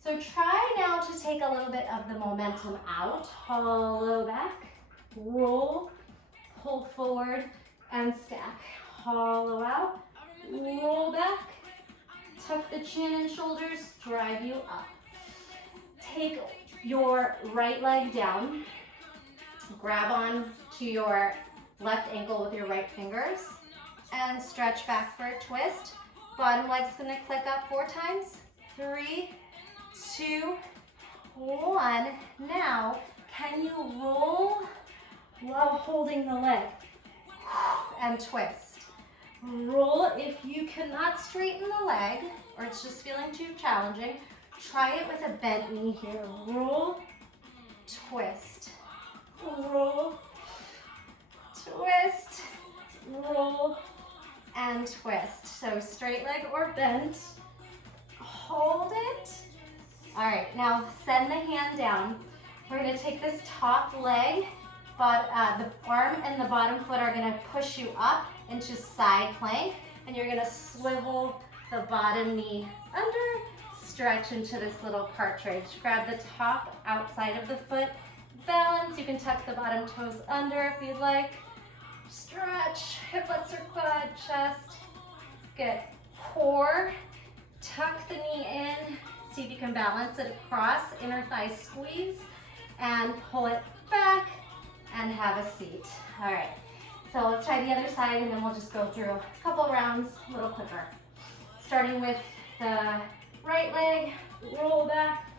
So try now to take a little bit of the momentum out, hollow back, roll, pull forward, and stack. Hollow out, roll back, tuck the chin and shoulders, drive you up. Take your right leg down, grab on to your left ankle with your right fingers, and stretch back for a twist. Bottom leg's gonna click up 4 times. 3, 2, 1. Now, can you roll while holding the leg? And twist. Roll. If you cannot straighten the leg, or it's just feeling too challenging, try it with a bent knee here. Roll, twist, roll, twist, roll, and twist. So straight leg or bent. Hold it. All right, now send the hand down. We're gonna take this top leg, but the arm and the bottom foot are gonna push you up into side plank, and you're gonna swivel the bottom knee under, stretch into this little partridge. Grab the top outside of the foot, balance. You can tuck the bottom toes under if you'd like. Stretch, hip flexor, quad, chest. Good. Core, tuck the knee in. See if you can balance it across, inner thigh squeeze, and pull it back and have a seat. All right, so let's try the other side and then we'll just go through a couple rounds a little quicker. Starting with the right leg, roll back,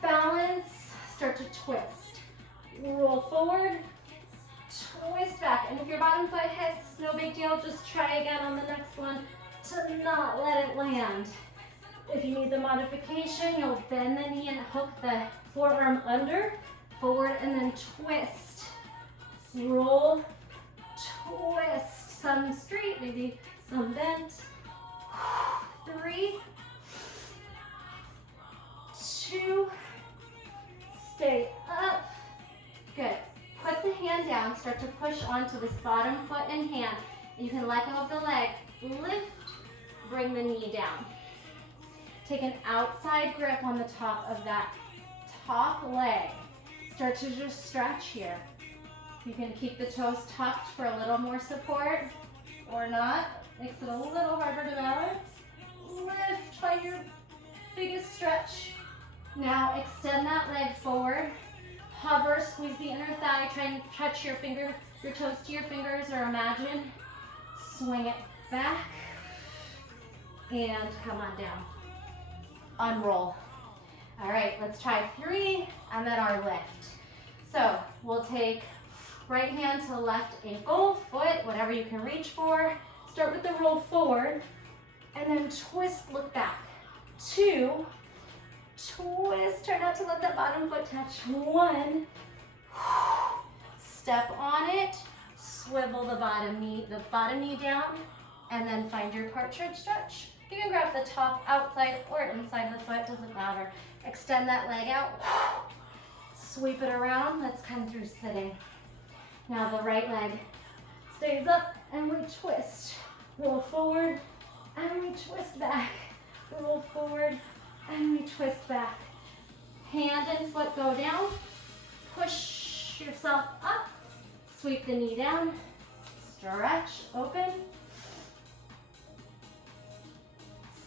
balance, start to twist. Roll forward, twist back. And if your bottom foot hits, no big deal, just try again on the next one to not let it land. If you need the modification, you'll bend the knee and hook the forearm under, forward, and then twist. Roll, twist. Some straight, maybe some bent. 3, 2, stay up. Good. Put the hand down, start to push onto this bottom foot and hand. You can let go of the leg, lift, bring the knee down. Take an outside grip on the top of that top leg. Start to just stretch here. You can keep the toes tucked for a little more support or not. Makes it a little harder to balance. Lift, find your biggest stretch. Now extend that leg forward. Hover, squeeze the inner thigh. Try and touch your toes to your fingers, or imagine. Swing it back and come on down. Unroll. All right, let's try 3 and then our lift. So we'll take right hand to left ankle, foot, whatever you can reach for. Start with the roll forward and then twist, look back. 2, twist, try not to let that bottom foot touch. 1, step on it, swivel the bottom knee down, and then find your partridge stretch. You can grab the top outside or inside the foot, doesn't matter. Extend that leg out, sweep it around. Let's come through sitting. Now the right leg stays up and we twist. Roll forward and we twist back. Roll forward and we twist back. Hand and foot go down. Push yourself up. Sweep the knee down. Stretch, open.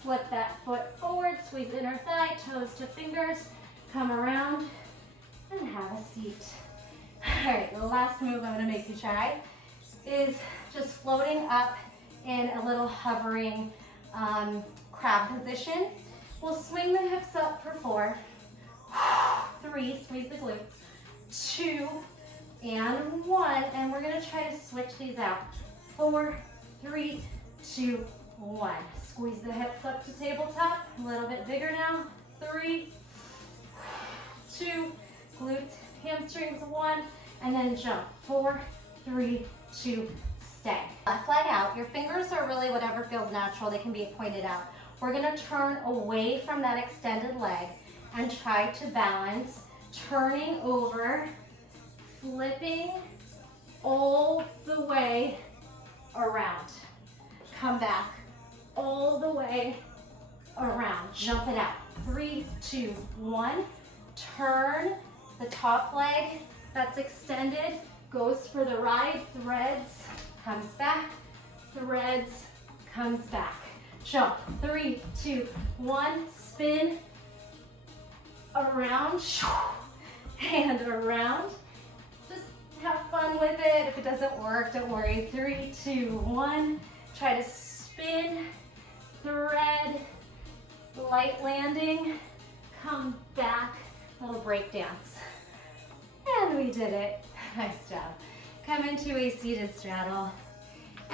Slip that foot forward, squeeze inner thigh, toes to fingers, come around, and have a seat. All right, the last move I'm gonna make you try is just floating up in a little hovering crab position. We'll swing the hips up for 4, 3, squeeze the glutes, 2, and 1, and we're gonna try to switch these out. 4, 3, 2, 1. Squeeze the hips up to tabletop, a little bit bigger now. 3, 2, glutes, hamstrings, 1, and then jump. 4, 3, 2, stay. Left leg out. Your fingers are really whatever feels natural. They can be pointed out. We're gonna turn away from that extended leg and try to balance, turning over, flipping all the way around. Come back all the way around. Jump it out. 3, 2, 1. Turn the top leg that's extended, goes for the ride, threads, comes back, threads, comes back. Jump, 3, 2, 1, spin, around, and around. Just have fun with it. If it doesn't work, don't worry. 3, 2, 1. Try to spin, thread, light landing, come back, little break dance. And we did it. Nice job. Come into a seated straddle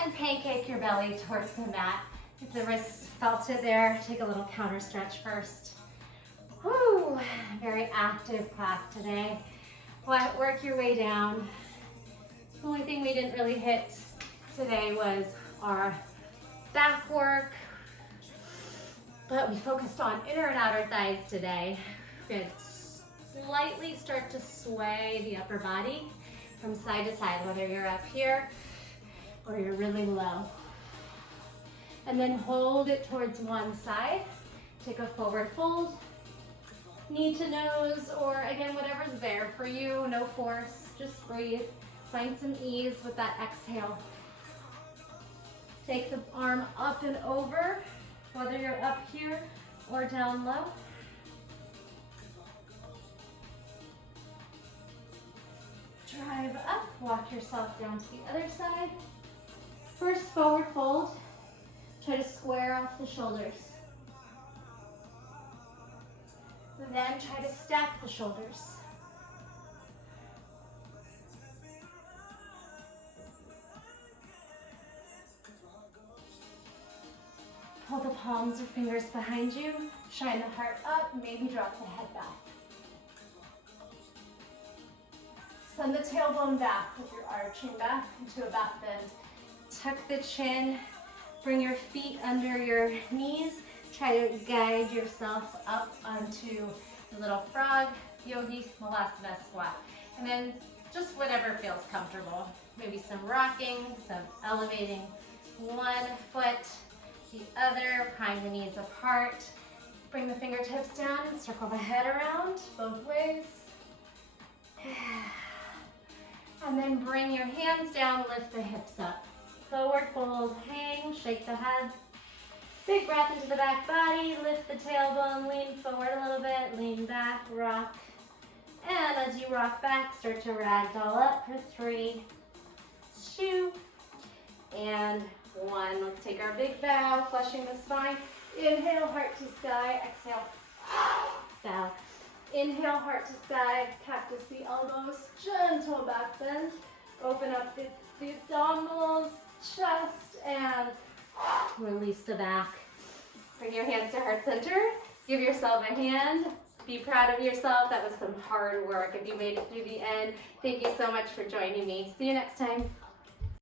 and pancake your belly towards the mat. If the wrists felt it there, take a little counter stretch first. Whew, very active class today. Work your way down. The only thing we didn't really hit today was our back work, but we focused on inner and outer thighs today. We're going to slightly start to sway the upper body from side to side, whether you're up here or you're really low. And then hold it towards one side. Take a forward fold, knee to nose, or again, whatever's there for you. No force, just breathe. Find some ease with that exhale. Take the arm up and over, whether you're up here or down low. Drive up, walk yourself down to the other side. First forward fold, try to square off the shoulders. Then try to stack the shoulders. Pull the palms or fingers behind you, shine the heart up, maybe drop the head back. Send the tailbone back with your arching back into a back bend. Tuck the chin, bring your feet under your knees. Try to guide yourself up onto the little frog, yogi, malasana squat. And then just whatever feels comfortable. Maybe some rocking, some elevating. One foot, the other, prime the knees apart. Bring the fingertips down and circle the head around both ways. And then bring your hands down, lift the hips up. Forward fold, hang, shake the head. Big breath into the back body, lift the tailbone, lean forward a little bit, lean back, rock. And as you rock back, start to ragdoll up for 3, 2, and 1. Let's take our big bow, flushing the spine. Inhale, heart to sky, exhale, bow. Inhale, heart to sky, cactus the elbows, gentle back bend. Open up the abdominals, chest, and release the back. Bring your hands to heart center. Give yourself a hand. Be proud of yourself. That was some hard work. If you made it through the end, thank you so much for joining me. See you next time.